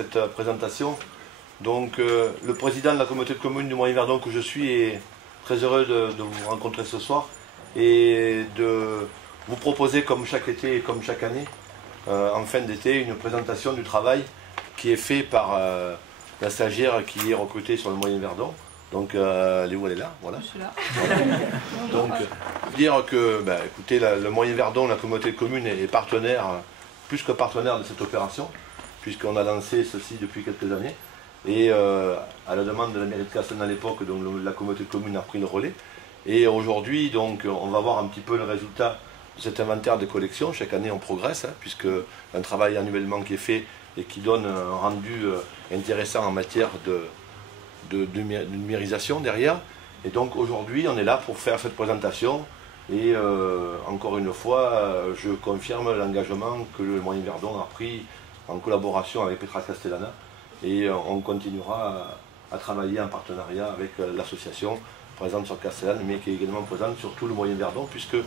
cette présentation. Donc le président de la communauté de communes du Moyen-Verdon que je suis est très heureux de vous rencontrer ce soir et de vous proposer comme chaque été et comme chaque année, en fin d'été, une présentation du travail qui est fait par la stagiaire qui est recrutée sur le Moyen-Verdon. Donc, elle est où? Elle est là, voilà. Je suis là. Voilà. Donc, dire que, écoutez, le Moyen-Verdon, la communauté de communes est partenaire, plus que partenaire de cette opération, puisqu'on a lancé ceci depuis quelques années. Et à la demande de la mairie de Castellane à l'époque, donc la communauté de communes a pris le relais. Et aujourd'hui, donc, on va voir un petit peu le résultat de cet inventaire des collections. Chaque année, on progresse, puisque un travail annuellement qui est fait et qui donne un rendu intéressant en matière de numérisation derrière. Et donc aujourd'hui on est là pour faire cette présentation et encore une fois je confirme l'engagement que le Moyen-Verdon a pris en collaboration avec Petra Castellana et on continuera à travailler en partenariat avec l'association présente sur Castellane mais qui est également présente sur tout le Moyen-Verdon, puisque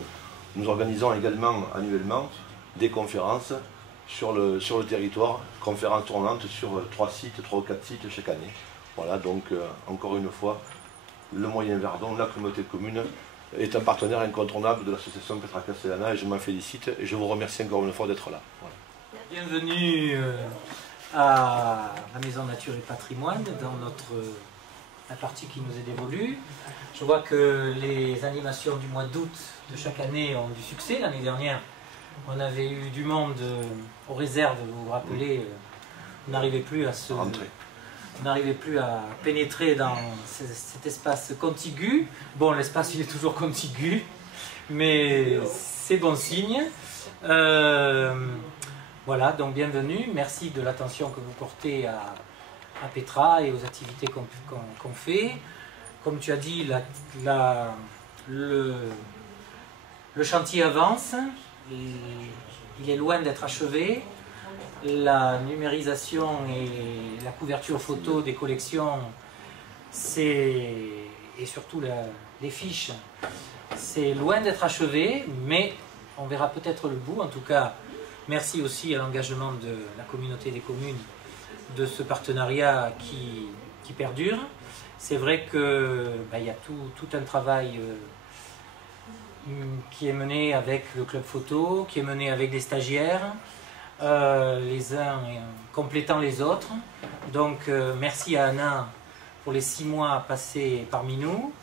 nous organisons également annuellement des conférences sur le territoire, conférences tournantes sur 3 ou 4 sites chaque année. Voilà, donc encore une fois, le Moyen-Verdon, la communauté de communes, est un partenaire incontournable de l'association Petra Castellana et je m'en félicite et je vous remercie encore une fois d'être là. Voilà. Bienvenue à la Maison Nature et Patrimoine, dans la partie qui nous est dévolue. Je vois que les animations du mois d'août de chaque année ont du succès. L'année dernière, on avait eu du monde aux réserves, vous vous rappelez, on n'arrivait plus à se... Rentrer. On n'arrivait plus à pénétrer dans cet espace contigu. Bon, l'espace il est toujours contigu, mais c'est bon signe. Voilà, donc bienvenue. Merci de l'attention que vous portez à Petra et aux activités qu'on fait. Comme tu as dit, le chantier avance. Il est loin d'être achevé. La numérisation et la couverture photo des collections, et surtout les fiches, c'est loin d'être achevé, mais on verra peut-être le bout. En tout cas, merci aussi à l'engagement de la communauté des communes de ce partenariat qui perdure. C'est vrai qu'il y a tout un travail qui est mené avec le club photo, qui est mené avec des stagiaires, les uns complétant les autres. Donc merci à Anna pour les 6 mois passés parmi nous.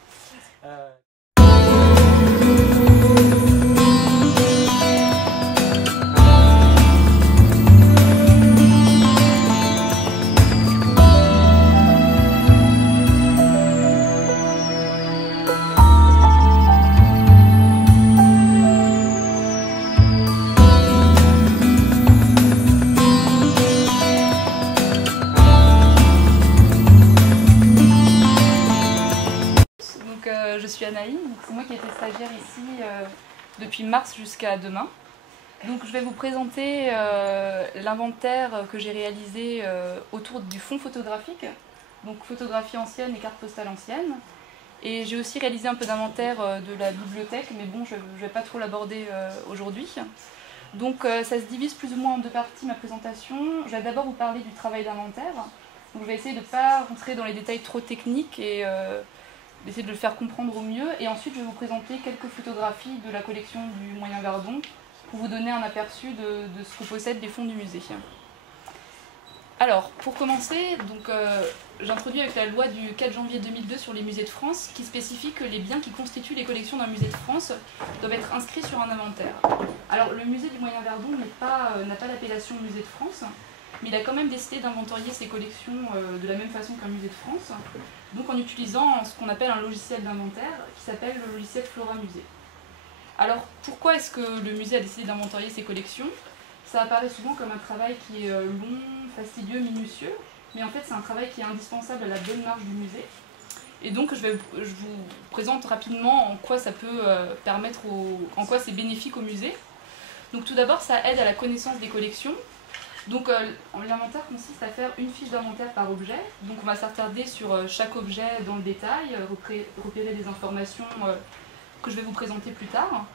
Je suis Anaïs, c'est moi qui ai été stagiaire ici depuis mars jusqu'à demain. Donc je vais vous présenter l'inventaire que j'ai réalisé autour du fonds photographique, donc photographie ancienne et carte postale ancienne. Et j'ai aussi réalisé un peu d'inventaire de la bibliothèque, mais bon, je ne vais pas trop l'aborder aujourd'hui. Donc ça se divise plus ou moins en 2 parties ma présentation. Je vais d'abord vous parler du travail d'inventaire. Donc je vais essayer de ne pas rentrer dans les détails trop techniques et d'essayer de le faire comprendre au mieux. Et ensuite, je vais vous présenter quelques photographies de la collection du Moyen-Verdon pour vous donner un aperçu de ce que possèdent les fonds du musée. Alors, pour commencer, j'introduis avec la loi du 4 janvier 2002 sur les musées de France qui spécifie que les biens qui constituent les collections d'un musée de France doivent être inscrits sur un inventaire. Alors, le musée du Moyen-Verdon n'a pas l'appellation musée de France, mais il a quand même décidé d'inventorier ses collections de la même façon qu'un musée de France, donc en utilisant ce qu'on appelle un logiciel d'inventaire qui s'appelle le logiciel Flora Musée. Alors pourquoi est-ce que le musée a décidé d'inventorier ses collections? Ça apparaît souvent comme un travail qui est long, fastidieux, minutieux, mais en fait c'est un travail qui est indispensable à la bonne marche du musée. Et donc je vous présente rapidement en quoi ça peut en quoi c'est bénéfique au musée. Donc tout d'abord ça aide à la connaissance des collections. Donc l'inventaire consiste à faire une fiche d'inventaire par objet. Donc on va s'attarder sur chaque objet dans le détail, repérer des informations que je vais vous présenter plus tard.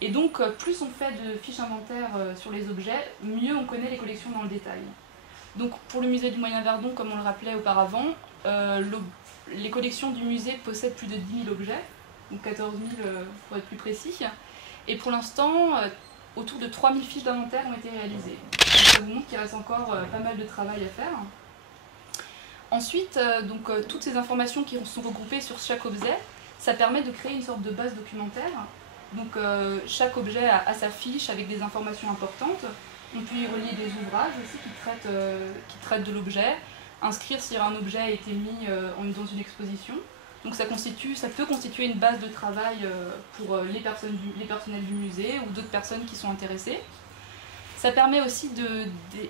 Et donc plus on fait de fiches inventaires sur les objets, mieux on connaît les collections dans le détail. Donc pour le musée du Moyen-Verdon, comme on le rappelait auparavant, les collections du musée possèdent plus de 10 000 objets, donc 14 000 pour être plus précis, et pour l'instant, autour de 3 000 fiches d'inventaire ont été réalisées. Donc ça vous montre qu'il reste encore pas mal de travail à faire. Ensuite, toutes ces informations qui sont regroupées sur chaque objet, ça permet de créer une sorte de base documentaire. Donc chaque objet a sa fiche avec des informations importantes. On peut y relier des ouvrages aussi qui traitent de l'objet, inscrire si un objet a été mis dans une exposition. Donc ça peut constituer une base de travail pour les personnels du musée ou d'autres personnes qui sont intéressées. Ça permet aussi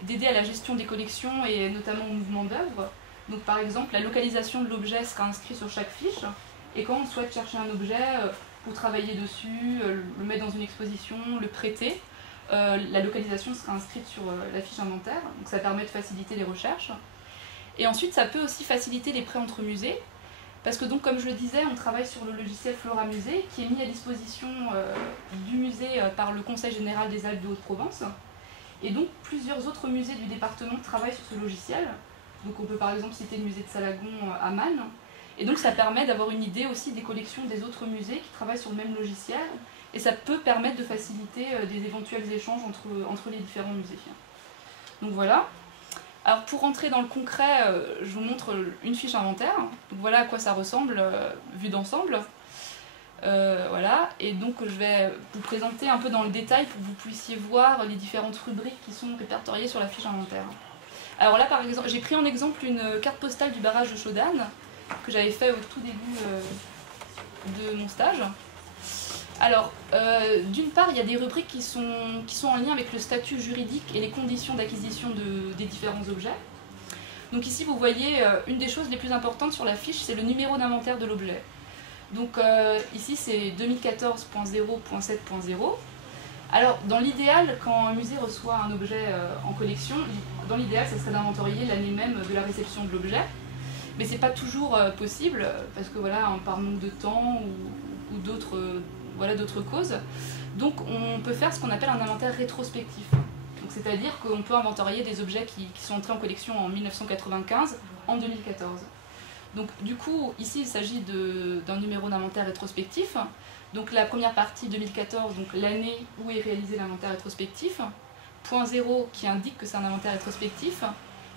d'aider à la gestion des collections et notamment au mouvement d'œuvre. Donc par exemple, la localisation de l'objet sera inscrite sur chaque fiche, et quand on souhaite chercher un objet pour travailler dessus, le mettre dans une exposition, le prêter, la localisation sera inscrite sur la fiche inventaire, donc ça permet de faciliter les recherches. Et ensuite, ça peut aussi faciliter les prêts entre musées, parce que donc, comme je le disais, on travaille sur le logiciel Flora Musée, qui est mis à disposition du musée par le Conseil général des Alpes de Haute-Provence. Et donc, plusieurs autres musées du département travaillent sur ce logiciel. Donc on peut par exemple citer le musée de Salagon à Man. Et donc ça permet d'avoir une idée aussi des collections des autres musées qui travaillent sur le même logiciel. Et ça peut permettre de faciliter des éventuels échanges entre les différents musées. Donc voilà. Alors pour rentrer dans le concret, je vous montre une fiche inventaire. Donc voilà à quoi ça ressemble, vue d'ensemble. Voilà. Et donc je vais vous présenter un peu dans le détail pour que vous puissiez voir les différentes rubriques qui sont répertoriées sur la fiche inventaire. Alors là, par exemple, j'ai pris en exemple une carte postale du barrage de Chaudane, que j'avais fait au tout début de mon stage. Alors, d'une part, il y a des rubriques qui sont en lien avec le statut juridique et les conditions d'acquisition des différents objets. Donc ici, vous voyez, une des choses les plus importantes sur la fiche, c'est le numéro d'inventaire de l'objet. Donc ici, c'est 2014.0.7.0. Alors, dans l'idéal, quand un musée reçoit un objet en collection, dans l'idéal, ça serait d'inventorier l'année même de la réception de l'objet. Mais c'est pas toujours possible, parce que voilà, par manque de temps ou d'autres causes. Donc, on peut faire ce qu'on appelle un inventaire rétrospectif. C'est-à-dire qu'on peut inventorier des objets qui sont entrés en collection en 1995, en 2014. Donc, du coup, ici, il s'agit d'un numéro d'inventaire rétrospectif. Donc la première partie 2014, donc l'année où est réalisé l'inventaire rétrospectif, point 0 qui indique que c'est un inventaire rétrospectif,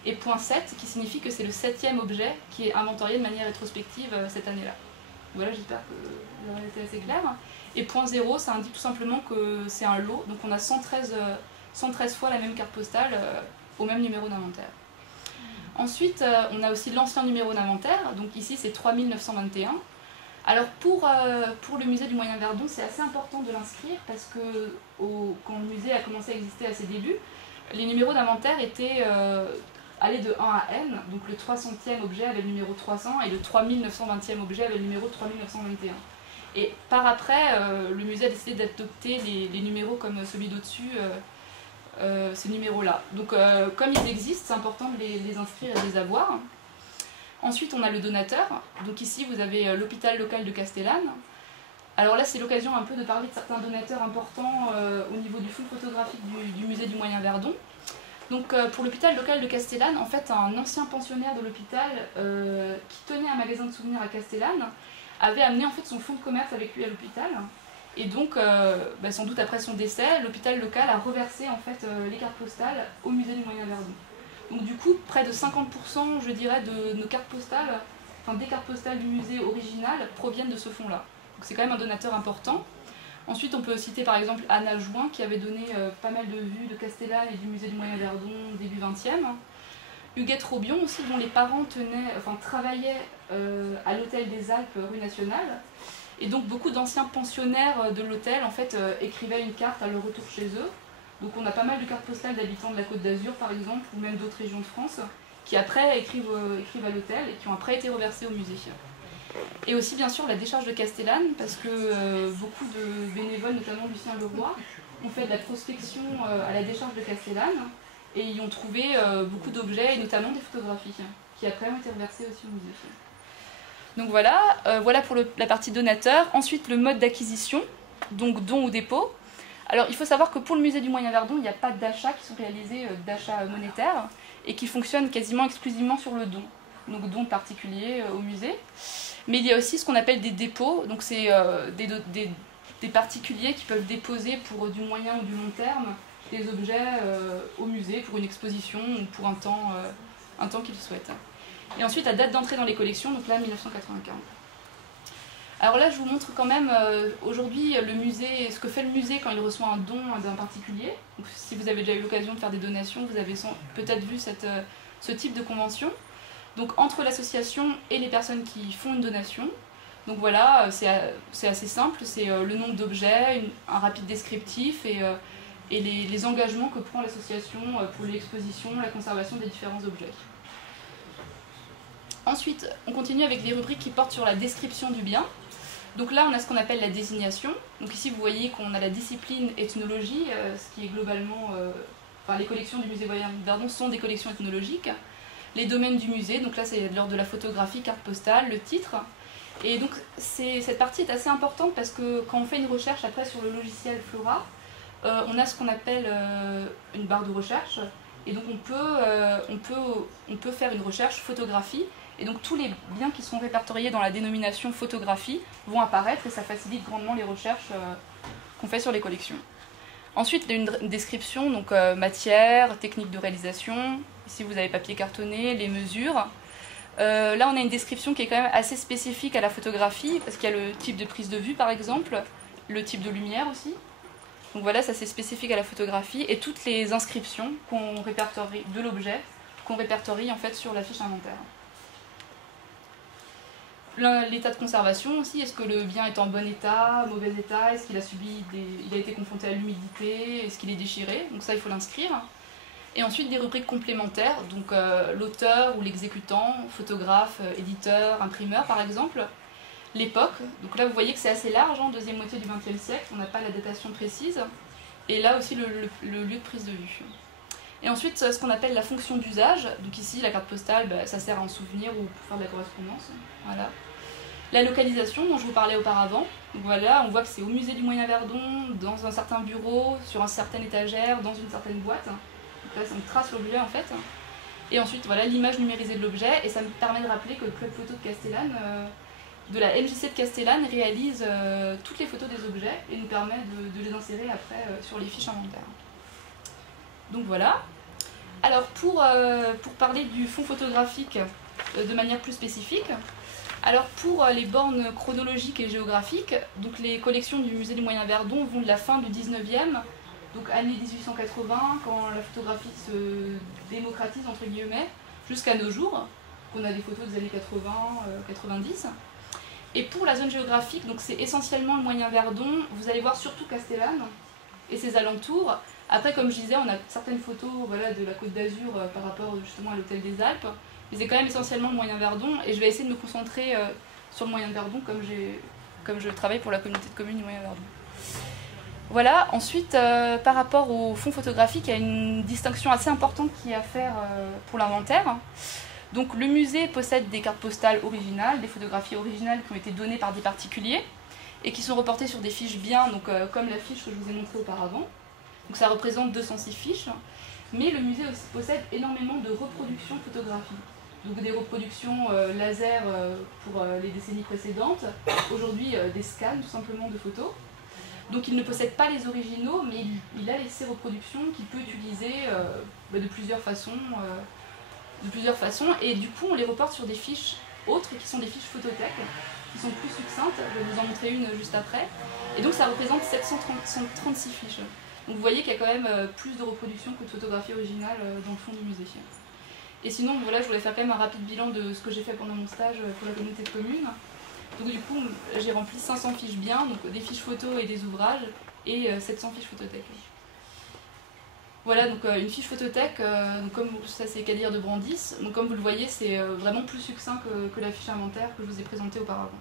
et point 7 qui signifie que c'est le 7e objet qui est inventorié de manière rétrospective cette année-là. Voilà, j'espère que vous avez été assez clair. Et point 0, ça indique tout simplement que c'est un lot, donc on a 113 fois la même carte postale au même numéro d'inventaire. Ensuite, on a aussi l'ancien numéro d'inventaire, donc ici c'est 3921. Alors pour le musée du Moyen-Verdon, c'est assez important de l'inscrire parce que quand le musée a commencé à exister à ses débuts, les numéros d'inventaire étaient allés de 1 à n, donc le 300e objet avait le numéro 300 et le 3920e objet avait le numéro 3921. Et par après, le musée a décidé d'adopter les numéros comme celui d'au-dessus, ces numéros-là. Donc comme ils existent, c'est important de les inscrire et de les avoir. Ensuite, on a le donateur. Donc ici, vous avez l'hôpital local de Castellane. Alors là, c'est l'occasion un peu de parler de certains donateurs importants au niveau du fonds photographique du musée du Moyen-Verdon. Donc pour l'hôpital local de Castellane, en fait, un ancien pensionnaire de l'hôpital qui tenait un magasin de souvenirs à Castellane avait amené en fait son fonds de commerce avec lui à l'hôpital. Et donc, sans doute après son décès, l'hôpital local a reversé en fait les cartes postales au musée du Moyen-Verdon. Donc du coup, près de 50%, je dirais, de nos cartes postales, enfin des cartes postales du musée original, proviennent de ce fonds-là. Donc c'est quand même un donateur important. Ensuite, on peut citer par exemple Anna Jouin, qui avait donné pas mal de vues de Castellane et du musée du Moyen-Verdon début 20e. Huguette Robion aussi, dont les parents travaillaient à l'hôtel des Alpes, rue Nationale. Et donc beaucoup d'anciens pensionnaires de l'hôtel en fait, écrivaient une carte à leur retour chez eux. Donc on a pas mal de cartes postales d'habitants de la Côte d'Azur par exemple, ou même d'autres régions de France, qui après écrivent à l'hôtel et qui ont après été reversés au musée. Et aussi bien sûr la décharge de Castellane, parce que beaucoup de bénévoles, notamment Lucien Leroy, ont fait de la prospection à la décharge de Castellane et y ont trouvé beaucoup d'objets, et notamment des photographies, qui après ont été reversées aussi au musée. Donc voilà, voilà pour la partie donateur. Ensuite le mode d'acquisition, donc don ou dépôt. Alors il faut savoir que pour le musée du Moyen-Verdon, il n'y a pas d'achats qui sont réalisés d'achats monétaires. et qui fonctionne quasiment exclusivement sur le don, donc don de particuliers au musée. Mais il y a aussi ce qu'on appelle des dépôts, donc c'est des particuliers qui peuvent déposer pour du moyen ou du long terme des objets au musée pour une exposition ou pour un temps qu'ils souhaitent. Et ensuite la date d'entrée dans les collections, donc là 1995. Alors là je vous montre quand même aujourd'hui le musée, ce que fait le musée quand il reçoit un don d'un particulier. Donc, si vous avez déjà eu l'occasion de faire des donations, vous avez peut-être vu ce type de convention. Donc entre l'association et les personnes qui font une donation. Donc voilà, c'est assez simple, c'est le nombre d'objets, un rapide descriptif et les engagements que prend l'association pour l'exposition, la conservation des différents objets. Ensuite, on continue avec des rubriques qui portent sur la description du bien. Donc là, on a ce qu'on appelle la désignation. Donc ici, vous voyez qu'on a la discipline ethnologie, ce qui est globalement... les collections du musée Boyen-Verdon sont des collections ethnologiques. Les domaines du musée, donc là, c'est l'ordre de la photographie, carte postale, le titre. Et donc, cette partie est assez importante parce que quand on fait une recherche après sur le logiciel Flora, on a ce qu'on appelle une barre de recherche. Et donc, on peut faire une recherche photographie. Et donc tous les biens qui sont répertoriés dans la dénomination photographie vont apparaître et ça facilite grandement les recherches qu'on fait sur les collections. Ensuite, il y a une description, donc matière, technique de réalisation. Ici, vous avez papier cartonné, les mesures. Là, on a une description qui est quand même assez spécifique à la photographie parce qu'il y a le type de prise de vue, par exemple, le type de lumière aussi. Donc voilà, ça c'est spécifique à la photographie et toutes les inscriptions qu'on répertorie de l'objet, qu'on répertorie en fait sur la fiche inventaire. L'état de conservation aussi, est-ce que le bien est en bon état, mauvais état, est-ce qu'il a il a été confronté à l'humidité, est-ce qu'il est déchiré, donc ça il faut l'inscrire. Et ensuite des rubriques complémentaires, donc l'auteur ou l'exécutant, photographe, éditeur, imprimeur par exemple. L'époque, donc là vous voyez que c'est assez large, deuxième moitié du XXe siècle, on n'a pas la datation précise. Et là aussi le lieu de prise de vue. Et ensuite ce qu'on appelle la fonction d'usage, donc ici la carte postale, ça sert à en souvenir ou pour faire de la correspondance. Voilà. La localisation dont je vous parlais auparavant, donc voilà, on voit que c'est au musée du Moyen-Verdon, dans un certain bureau, sur une certaine étagère, dans une certaine boîte. Donc là on trace l'objet en fait. Et ensuite voilà l'image numérisée de l'objet, et ça me permet de rappeler que le club photo de Castellane, de la MJC de Castellane, réalise toutes les photos des objets et nous permet de les insérer après sur les fiches inventaires. Donc voilà. Alors pour parler du fonds photographique de manière plus spécifique, alors pour les bornes chronologiques et géographiques, donc les collections du musée du Moyen-Verdon vont de la fin du 19e, donc année 1880, quand la photographie se démocratise entre guillemets, jusqu'à nos jours. On a des photos des années 80, 90. Et pour la zone géographique, donc c'est essentiellement le Moyen-Verdon, vous allez voir surtout Castellane et ses alentours. Après, comme je disais, on a certaines photos de la Côte d'Azur par rapport justement à l'Hôtel des Alpes, mais c'est quand même essentiellement le Moyen-Verdon, et je vais essayer de me concentrer sur le Moyen-Verdon comme je travaille pour la communauté de communes du Moyen-Verdon. Voilà, ensuite, par rapport au fonds photographique, il y a une distinction assez importante qui est à faire pour l'inventaire. Donc le musée possède des cartes postales originales, des photographies originales qui ont été données par des particuliers et qui sont reportées sur des fiches biens, donc comme la fiche que je vous ai montrée auparavant. Donc ça représente 206 fiches, mais le musée aussi possède énormément de reproductions photographiques. Donc des reproductions laser pour les décennies précédentes, aujourd'hui des scans tout simplement de photos. Donc il ne possède pas les originaux, mais il a ces reproductions qu'il peut utiliser de plusieurs façons. Et du coup on les reporte sur des fiches autres qui sont des fiches photothèques, qui sont plus succinctes. Je vais vous en montrer une juste après. Et donc ça représente 736 fiches. Donc vous voyez qu'il y a quand même plus de reproductions que de photographies originales dans le fond du musée. Et sinon, voilà, je voulais faire quand même un rapide bilan de ce que j'ai fait pendant mon stage pour la communauté de communes. Donc du coup, j'ai rempli 500 fiches biens, donc des fiches photos et des ouvrages, et 700 fiches photothèques. Voilà, donc une fiche photothèque, donc comme ça c'est Kadir de Brandis, donc comme vous le voyez, c'est vraiment plus succinct que la fiche inventaire que je vous ai présentée auparavant.